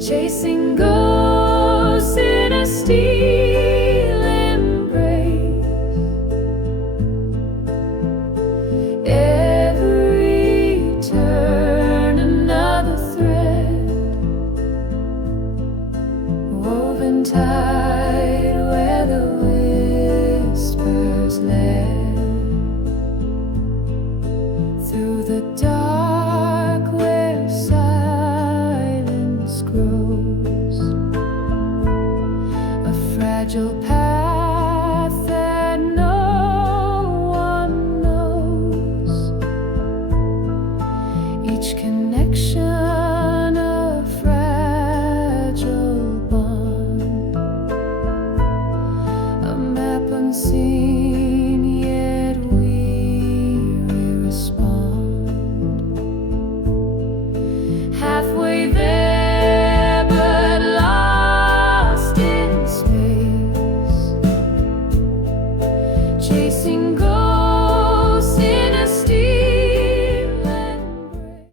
chasing ghosts in a steel embrace. Every turn another thread, woven tight where the whispers led. Through the dark where silence grows, a fragile path that no one knows. Each connection a fragile bond, a map unseen yet we respond. Halfway there, but lost in space, chasing ghosts.